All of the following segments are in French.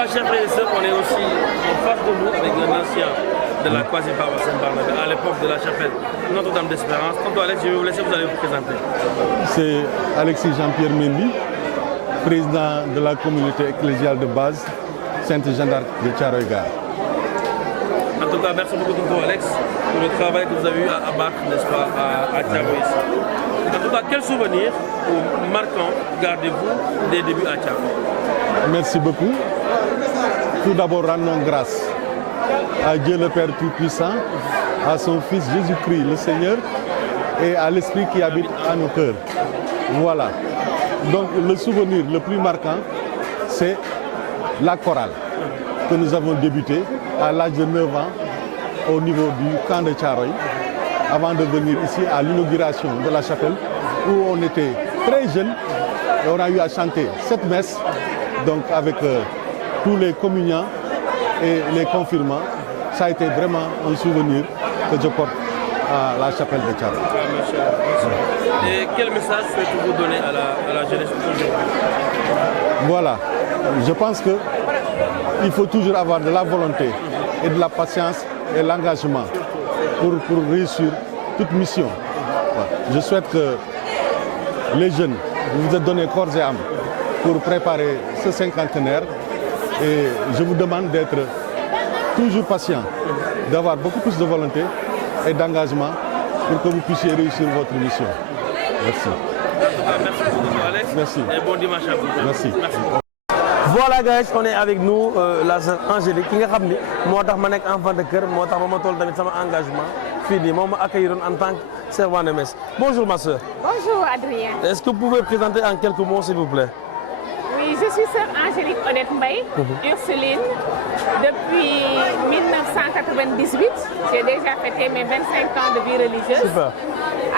cas, chers frères et sœurs, on est aussi en face de nous avec un ancien de la quasi-paroisse Saint-Barnabé à l'époque de la chapelle Notre-Dame d'Espérance. Tonton Alex, je vais vous laisser, vous allez vous présenter. C'est Alexis Jean-Pierre Mendy, président de la communauté ecclésiale de base Sainte-Jeanne d'Arc de Thiaroye-Gare. En tout cas, merci beaucoup, tonton Alex, pour le travail que vous avez eu à abattre, n'est-ce pas, à Thiaroye ici. En tout cas, quel souvenir marquant gardez-vous des débuts à Thiaroye? Merci beaucoup. Tout d'abord, rendons grâce à Dieu le Père Tout-Puissant, à son Fils Jésus-Christ le Seigneur et à l'Esprit qui habite à nos cœurs. Voilà. Donc le souvenir le plus marquant, c'est la chorale que nous avons débuté à l'âge de 9 ans au niveau du camp de Thiaroye, avant de venir ici à l'inauguration de la chapelle où on était très jeunes et on a eu à chanter cette messe donc avec tous les communiants et les confirmants. Ça a été vraiment un souvenir que je porte à la chapelle de Thiaroye. Et quel message souhaitez-vous donner à la jeunesse aujourd'hui? Voilà, je pense qu'il faut toujours avoir de la volonté et de la patience et l'engagement pour réussir toute mission. Je souhaite que les jeunes, vous vous êtes donné corps et âme pour préparer ce cinquantenaire et je vous demande d'être toujours patient, d'avoir beaucoup plus de volonté et d'engagement pour que vous puissiez réussir votre mission. Merci. Merci beaucoup, Alex. Merci. Et bon dimanche à vous. Merci. Voilà, guys, on est avec nous, la sœur Angélique, qui est enfant de cœur, moi, je engagement. Fini, moi, accueillir en tant que servant de messe. Bonjour, ma sœur. Bonjour, Adrien. Est-ce que vous pouvez présenter en quelques mots, s'il vous plaît? Oui, je suis sœur Angélique Odette Mbaye, Ursuline. Depuis 1998, j'ai déjà fêté mes 25 ans de vie religieuse. Super.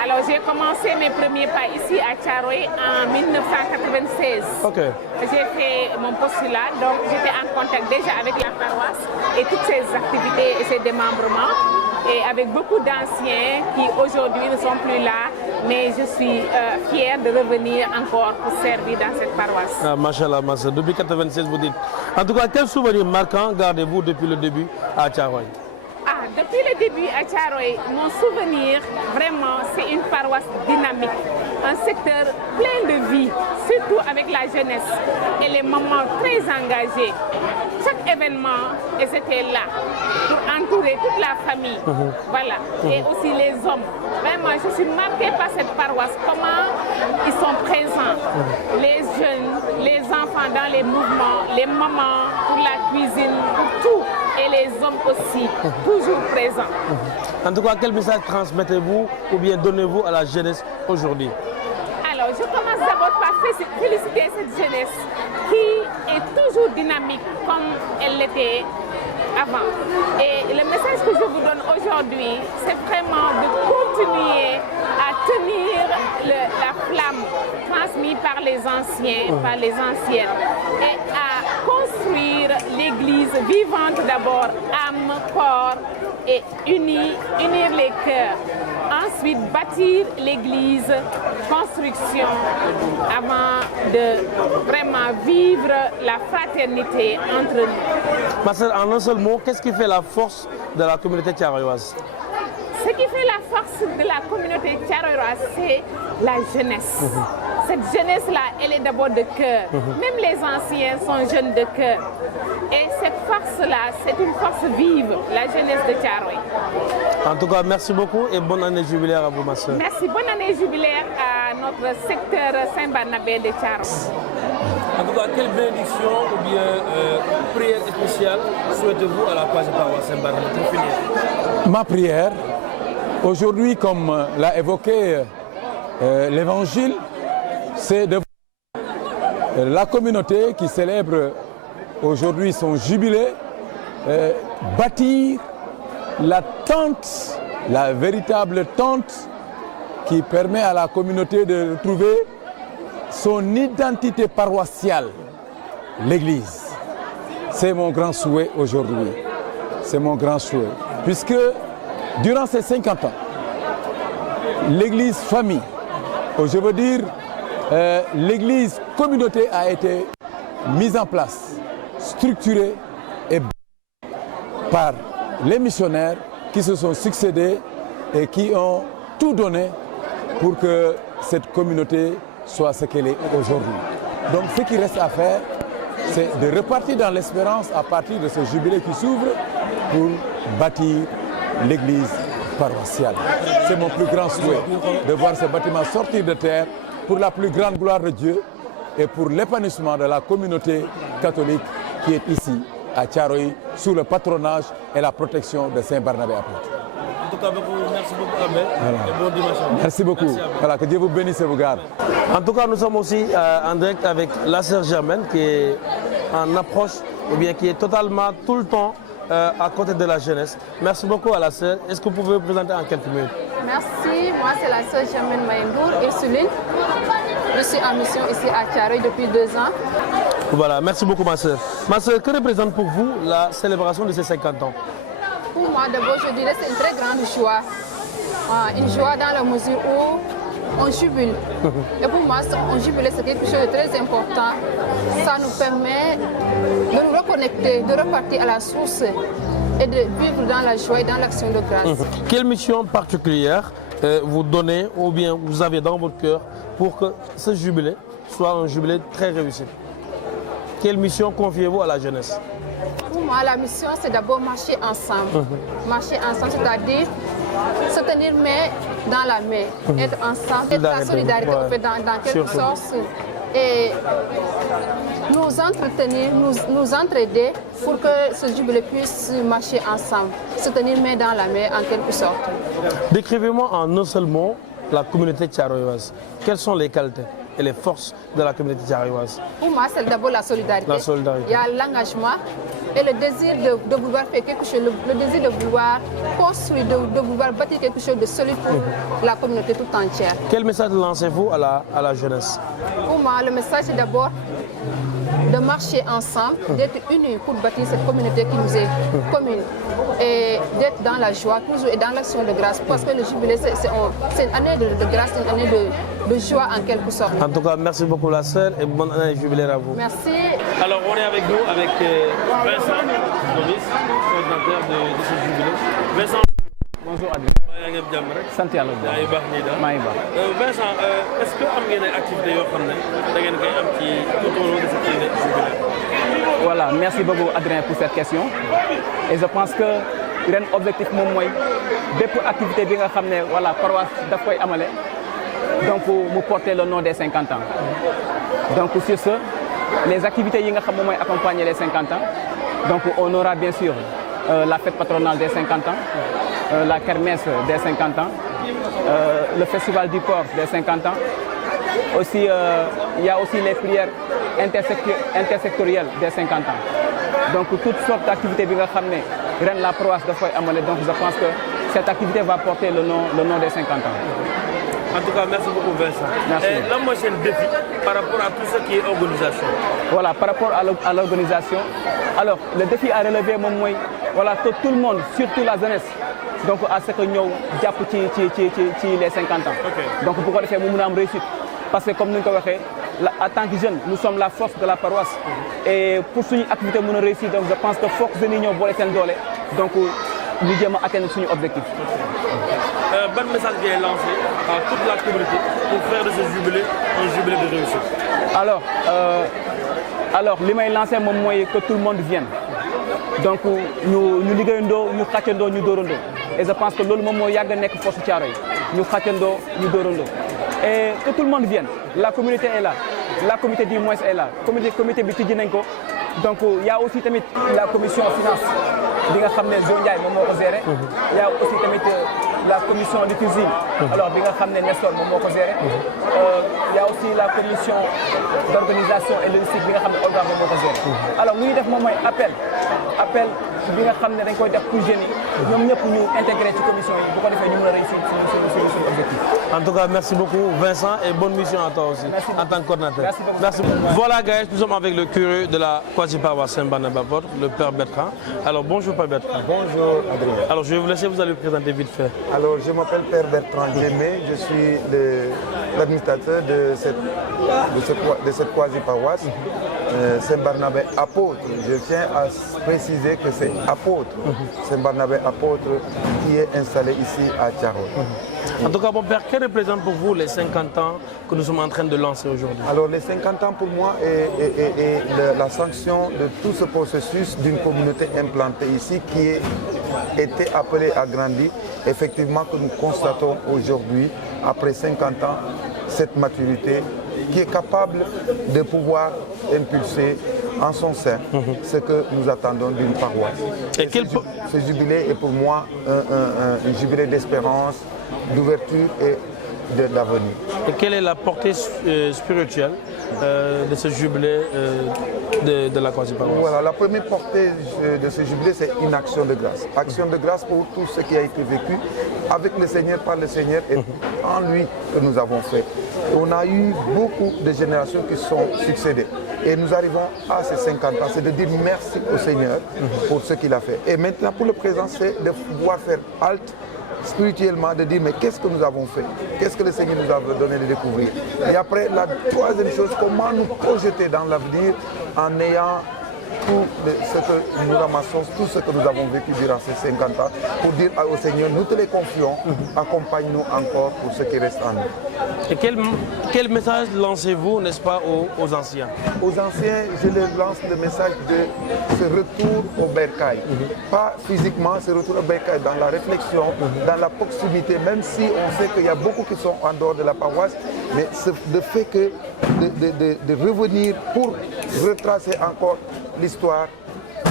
Alors, j'ai commencé mes premiers pas ici à Thiaroye en 1996. Ok. J'ai fait mon postulat, donc j'étais en contact déjà avec la paroisse et toutes ses activités et ses démembrements. Et avec beaucoup d'anciens qui aujourd'hui ne sont plus là, mais je suis fière de revenir encore pour servir dans cette paroisse. Ah, machallah, ma soeur. Depuis 1996, vous dites. En tout cas, quel souvenir marquant gardez-vous depuis le début à Thiaroye? Ah, depuis le début à Thiaroye, mon souvenir, vraiment, c'est une paroisse dynamique, un secteur plein de vie, surtout avec la jeunesse et les mamans très engagées. Chaque événement, elles étaient là pour entourer toute la famille. Voilà. Et aussi les hommes. Vraiment, je suis marquée par cette paroisse, comment ils sont présents. Les jeunes, les enfants dans les mouvements, les mamans pour la cuisine, pour tout. Et les hommes aussi, toujours présents. En tout cas, quel message transmettez-vous ou bien donnez-vous à la jeunesse aujourd'hui? Alors, je commence d'abord par féliciter cette jeunesse qui est toujours dynamique comme elle l'était avant. Et le message que je vous donne aujourd'hui, c'est vraiment de continuer à tenir la flamme transmise par les anciens, par les anciennes, et à construire l'église vivante d'abord, âme, corps, et unir les cœurs. Ensuite, bâtir l'église, construction, avant de vraiment vivre la fraternité entre nous. Ma sœur, en un seul mot, qu'est-ce qui fait la force de la communauté thiaroyoise? Ce qui fait la force de la communauté thiaroyoise, c'est la jeunesse. Cette jeunesse-là, elle est d'abord de cœur. Même les anciens sont jeunes de cœur. Et cette force-là, c'est une force vive, la jeunesse de Thiaroye. En tout cas, merci beaucoup et bonne année jubilaire à vous, ma soeur. Merci, bonne année jubilaire à notre secteur Saint-Barnabé de Thiaroye. En tout cas, quelle bénédiction ou bien prière spéciale souhaitez-vous à la quasi-paroisse Saint-Barnabé pour finir? Ma prière, aujourd'hui, comme l'a évoqué l'Évangile, c'est de la communauté qui célèbre aujourd'hui son jubilé, bâtir la tente, la véritable tente qui permet à la communauté de trouver son identité paroissiale, l'Église. C'est mon grand souhait aujourd'hui. C'est mon grand souhait. Puisque durant ces 50 ans, l'Église famille, je veux dire, l'Église communauté a été mise en place structurée et par les missionnaires qui se sont succédés et qui ont tout donné pour que cette communauté soit ce qu'elle est aujourd'hui. Donc ce qui reste à faire, c'est de repartir dans l'espérance à partir de ce jubilé qui s'ouvre pour bâtir l'église paroissiale. C'est mon plus grand souhait de voir ce bâtiment sortir de terre pour la plus grande gloire de Dieu et pour l'épanouissement de la communauté catholique qui est ici à Thiaroye sous le patronage et la protection de Saint Barnabé apôtre. En tout cas, merci beaucoup Abel. Voilà. Et bon dimanche. Merci beaucoup. Merci, voilà, que Dieu vous bénisse et vous garde. En tout cas, nous sommes aussi en direct avec la sœur Germaine qui est en approche, ou bien qui est totalement tout le temps à côté de la jeunesse. Merci beaucoup à la sœur. Est-ce que vous pouvez vous présenter en quelques minutes? Merci, moi c'est la sœur Germaine Maïngour Ursuline. Je suis en mission ici à Thiaroye depuis 2 ans. Voilà, merci beaucoup ma sœur. Ma sœur, que représente pour vous la célébration de ces 50 ans? Pour moi, d'abord, je dirais que c'est une très grande joie. Une joie dans la mesure où on jubile. Et pour moi, on jubile, c'est quelque chose de très important. Ça nous permet de nous reconnecter, de repartir à la source et de vivre dans la joie et dans l'action de grâce. Quelle mission particulière vous donnez ou bien vous avez dans votre cœur pour que ce jubilé soit un jubilé très réussi? Quelle mission confiez-vous à la jeunesse? Pour moi, la mission, c'est d'abord marcher ensemble. Marcher ensemble, c'est-à-dire se tenir main dans la main, être ensemble, être la solidarité en fait, dans quelque sorte. Et nous entretenir, nous entraider pour que ce jubilé puisse marcher ensemble, se tenir main dans la main en quelque sorte. Décrivez-moi en un seul mot la communauté thiaroyoise. Quelles sont les qualités et les forces de la communauté thiaroyoise? Pour moi, c'est d'abord la solidarité. La solidarité. Il y a l'engagement et le désir de vouloir faire quelque chose, le désir de vouloir construire, de vouloir bâtir quelque chose de solide pour la communauté tout entière. Quel message lancez-vous à la jeunesse? Pour moi, le message est d'abord de marcher ensemble, d'être unis pour bâtir cette communauté qui nous est commune et d'être dans la joie toujours et dans l'action de grâce parce que le jubilé c'est une année de grâce, une année de joie en quelque sorte. En tout cas, merci beaucoup la sœur et bonne année jubilaire à vous. Merci. Alors on est avec nous avec Vincent Gomis, coordinateur de ce jubilé. Vincent. Bonjour Adrien. Sant yàlla bu baax maa ngi baax. Vincent, est-ce que am ngeen ay activités yoo xam ne da ngeen koy am ci tout au long de cette année jubilé? Voilà, merci beaucoup Adrien pour cette question. Et je pense que ren objectif moom mooy bépp activité bi nga xam ne voilà paroisse daf koy amale donc mu porter le nom des 50 ans. Donc sur ce, les activités yi nga xam moom mooy accompagner les 50 ans. Donc on aura bien sûr la fête patronale des 50 ans. La kermesse des 50 ans, le festival du port des 50 ans. Aussi, il y a aussi les prières intersectorielles des 50 ans. Donc, toutes sortes d'activités que la paroisse de Foy Amale. Donc, je pense que cette activité va porter le nom des 50 ans. En tout cas, merci beaucoup Vincent. Merci. Et là, moi, j'ai un défi par rapport à tout ce qui est organisation. Voilà, par rapport à l'organisation. Alors, le défi à relever, voilà, que tout le monde, surtout la jeunesse, donc à ce que nous japp ci les 50 ans. Okay. Donc pourquoi faire nous am réussite parce que comme nous l'avons dit, en tant que jeunes, nous sommes la force de la paroisse et pour cette activité nous réussir donc je pense que force de l'union bolé sen dolé donc nous devons atteindre notre objectif. Bon message qui est lancé à toute la communauté pour faire de ce jubilé un jubilé de réussite. Alors li may lancer mom moy que tout le monde vienne. Donc nous liggéeyandoo ñu xàccandoo ñu dóorandoo et je pense que loolu moom moo yàgg a nekk force Thiaroye ñu xàccandoo ñu dóorandoo et que tout le monde vienne. La communauté est là, la communauté du moins est là, comité bi tijji nañ ko. Donc il y a aussi tamit la commission finance bi nga xam ne Zone Ndiaye moom moo ko géré. Il y a aussi tamit la commission de cuisine. Alors bi nga xam ne Nestor moom moo ko géré. Il y a aussi la commission d'organisation et logistique bi nga xam ne Olga moom moo ko géré. Alors lu ñuy def moom mooy appel bi nga xam ne dañ koy def pour jeunes yi ñoom ñëpp ñu intégré ci commission yi bu ko defee ñu mën a réussir suñu objectif. En tout cas, merci beaucoup Vincent et bonne mission à toi aussi en tant que coordinateur. Merci beaucoup. Voilà guys, nous sommes avec le curé de la quasi-paroisse Saint-Barnabé, le Père Bertrand. Alors bonjour Père Bertrand. Bonjour Adrien. Alors je vais vous laisser, vous allez vous présenter vite fait. Alors je m'appelle Père Bertrand Djemé, je suis l'administrateur de cette quasi-paroisse Saint Barnabé apôtre. Je tiens à préciser que c'est apôtre, Saint Barnabé apôtre, qui est installé ici à Thiaroye. En tout cas, mon père, que représente pour vous les 50 ans que nous sommes en train de lancer aujourd'hui? Alors les 50 ans pour moi est la sanction de tout ce processus d'une communauté implantée ici qui a été appelée à grandir. Effectivement que nous constatons aujourd'hui, après 50 ans, cette maturité qui est capable de pouvoir impulser en son sein ce que nous attendons d'une paroisse. Et ce jubilé est pour moi un jubilé d'espérance, d'ouverture et d'avenir. Et quelle est la portée spirituelle de ce jubilé de la Croix paroisse? Voilà, la première portée de ce jubilé, c'est une action de grâce. Action de grâce pour tout ce qui a été vécu avec le Seigneur, par le Seigneur et en lui que nous avons fait. Et on a eu beaucoup de générations qui sont succédées. Et nous arrivons à ces 50 ans, c'est de dire merci au Seigneur pour ce qu'il a fait. Et maintenant, pour le présent, c'est de pouvoir faire halte spirituellement, de dire mais qu'est-ce que nous avons fait? Qu'est-ce que le Seigneur nous a donné de découvrir? Et après, la troisième chose, comment nous projeter dans l'avenir en ayant tout ce que nous ramassons, tout ce que nous avons vécu durant ces 50 ans, pour dire au Seigneur, nous te les confions, accompagne-nous encore pour ce qui reste en nous. Et quel message lancez-vous, n'est-ce pas, aux anciens? Aux anciens, je leur lance le message de ce retour au bercail. Pas physiquement, ce retour au bercail, dans la réflexion, dans la proximité, même si on sait qu'il y a beaucoup qui sont en dehors de la paroisse, mais le fait que de revenir pour retracer encore l'histoire,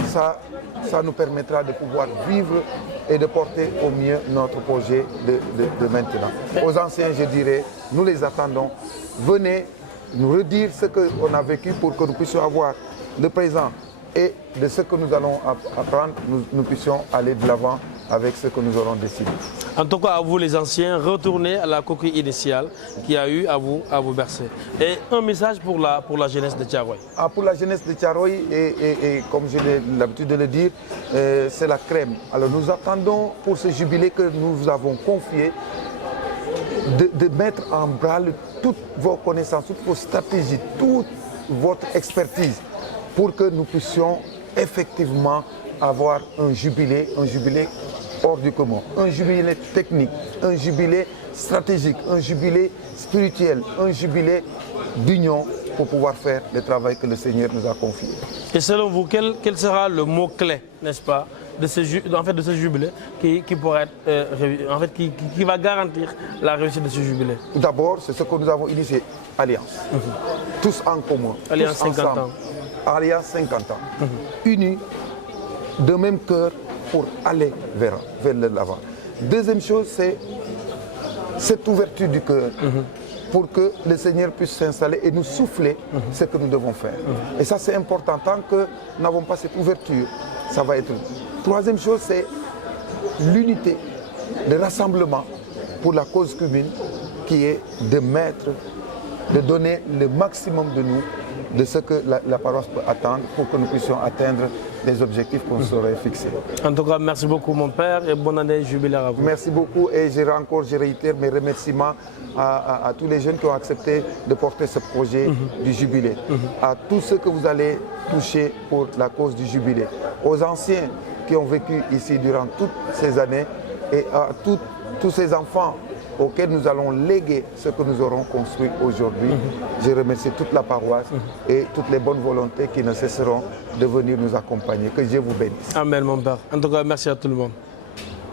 ça nous permettra de pouvoir vivre et de porter au mieux notre projet de maintenant. Aux anciens, je dirais, nous les attendons. Venez nous redire ce qu'on a vécu pour que nous puissions avoir le présent et de ce que nous allons apprendre, nous puissions aller de l'avant avec ce que nous aurons décidé. En tout cas, à vous les anciens, retournez à la coquille initiale qui a eu à vous bercer. Et un message pour la jeunesse de Thiaroye. Pour la jeunesse de Thiaroye, et comme j'ai l'habitude de le dire, c'est la crème. Alors nous attendons pour ce jubilé que nous vous avons confié, de mettre en branle toutes vos connaissances, toutes vos stratégies, toute votre expertise, pour que nous puissions effectivement avoir un jubilé hors du commun, un jubilé technique, un jubilé stratégique, un jubilé spirituel, un jubilé d'union pour pouvoir faire le travail que le Seigneur nous a confié. Et selon vous, quel sera le mot-clé, n'est-ce pas, de ce jubilé qui pourrait être, qui va garantir la réussite de ce jubilé? Tout d'abord, c'est ce que nous avons initié, Alliance. Tous en commun, Alliance tous 50 ensemble. ans. Alliance 50 ans. Unis, de même cœur, pour aller vers l'avant. Deuxième chose, c'est cette ouverture du cœur pour que le Seigneur puisse s'installer et nous souffler ce que nous devons faire. Et ça, c'est important. Tant que nous n'avons pas cette ouverture, ça va être... Troisième chose, c'est l'unité, le rassemblement pour la cause commune qui est de mettre, de donner le maximum de nous, de ce que la paroisse peut attendre pour que nous puissions atteindre les objectifs qu'on s'aurait fixés. En tout cas, merci beaucoup mon père et bonne année jubilaire à vous. Merci beaucoup et je réitère mes remerciements à tous les jeunes qui ont accepté de porter ce projet du jubilé, à tous ceux que vous allez toucher pour la cause du jubilé, aux anciens qui ont vécu ici durant toutes ces années et à tous ces enfants auxquels nous allons léguer ce que nous aurons construit aujourd'hui. Je remercie toute la paroisse et toutes les bonnes volontés qui ne cesseront de venir nous accompagner. Que Dieu vous bénisse. Amen mon père. En tout cas, merci à tout le monde.